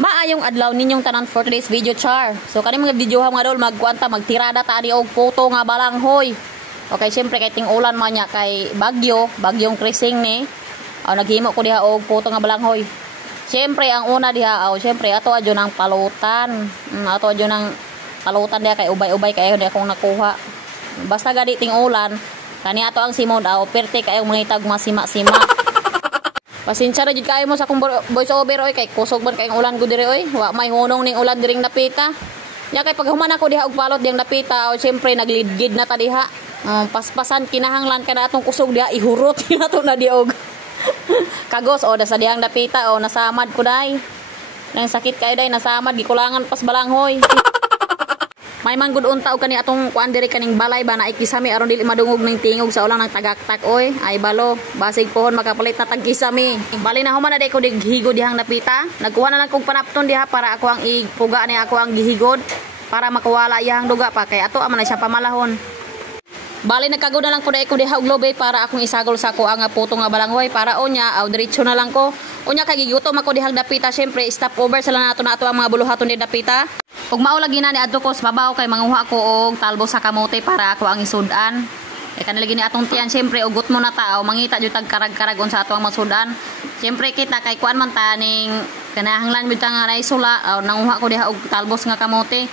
Maayong adlaw ninyong tanan for today's video, char. So kani mga video mga dol magkuanta magtirada ta di og photo nga balanghoy. Okay, syempre kay ting ulan man nya kay bagyong krising ni. Naghimo ko diha og photo nga balanghoy. Syempre ang una diha syempre ato adyo nang palutan. Ato adyo nang palutan diha kay ubay-ubay kay di akong nakuha. Basta gadi ting ulan kani ato ang simod perte kay mangitag masima-sima. Pasensya ra jud kay mo sa akong voice over oy kay kusog man kay ulan gud dire oy. Wa may hunong ning ulan diring napita. Ya kay paghuman ako diha og palot diyang napita syempre naglidgid na ta diha. Paspasan kinahanglan kada atong kusog diha ihurot nato na diog. Kagos da sa dihang napita nasamad ko dai. Nang sakit kay dai nasamad gikulangan pas balanghoy. May man gud unta og kani atong kuan diri kaning balay ba na ikisami aron dili madungog ning tingog sa ulang nang tagaktak oy ay balo basig pohon makapalit na tag kisami. Bali na human na day ko dighigo dihang napita. Nagkuha na lang kog panapton diha para ako ang ipuga ni ako ang gihigod para makawala iyang duga pa kay ato man na siya pamalahon. Bali nagkagod na lang ko diha og lobe para akong isagol sa ako ang puto nga balanghoy para onya diretso na lang ko. Unya kay gigutom ako dihang napita syempre stop over sala nato na ato ang mga buluhaton di napita. Ug mao lagi na ni adto ko sa babaw kay manguha ko og talbos sa kamote para ako ang isudan. Kanilagi ni atong tiyan syempre ugot mo na ta mangita jud tag karag-karag unsa ato ang masudan. Syempre kita kay kuan man ta ning kanahanglan bitaw nga naisula nanguha ko diha og talbos nga kamote.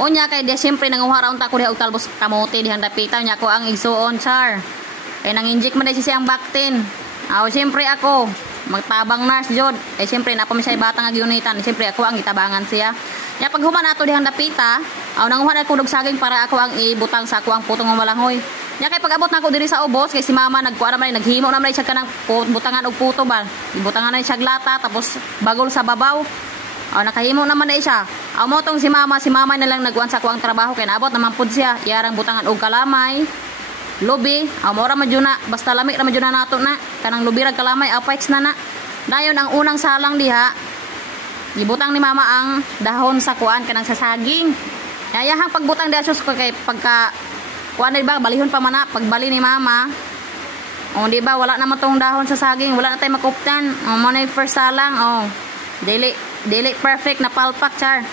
Unya kay dia syempre nanguha ra unta ko diha og talbos kamote dihang dapita nya ko ang igsuon char. Kay nang-inject man dai siyang baktin. Syempre ako magtabang nurse jud. Syempre na pa mi siya batang nga giunitan. Syempre ako ang gitabangan siya. Ya pag human ato dihang napita, nanguha na ko og saging para ako ang ibutang sa ako ang putong nga balanghoy. Ya kay pag abot na ko diri sa ubos kay si mama nagkuha naman naghimo naman siya kanang butangan og puto ba. Ibutangan na siya lata tapos bagol sa babaw. Nakahimo naman na siya. Mo tong si mama na lang nagkuan sa ako ang trabaho kay naabot naman pud siya. Iyarang butangan og kalamay. Lubi, mora man jud na basta lamig ra man jud na nato na kanang lubi ra kalamay apex na. Dayon ang unang salang diha gibutang ni mama ang dahon sa kuan kanang sa saging. Yayahang pagbutang diha sus kay pagka kuan di ba balihon pa man na pagbali ni mama. Di ba wala naman tong dahon sa saging, wala na tay makuptan. Mo na first salang dili perfect na palpak char.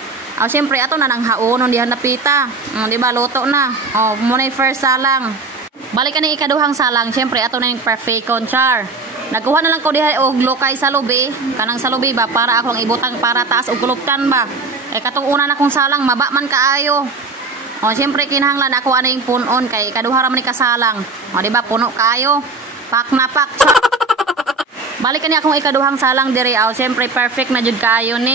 Syempre ato na nang haonon diha napita. Di ba luto na. Mo na first salang. Balik ni ikaduhang salang, syempre ato na yung perfect kon char. Nagkuha na lang ko diha og lokay sa lubi, kanang sa lubi ba para ako ang ibutang para taas og kuluptan ba. Katong una na kong salang maba man kaayo. Syempre kinahanglan ako aning punon kay kaduha ra man ni kasalang. Di ba puno kaayo. Pak na pak. Balik ni akong ikaduhang salang diri syempre perfect na jud kaayo ni.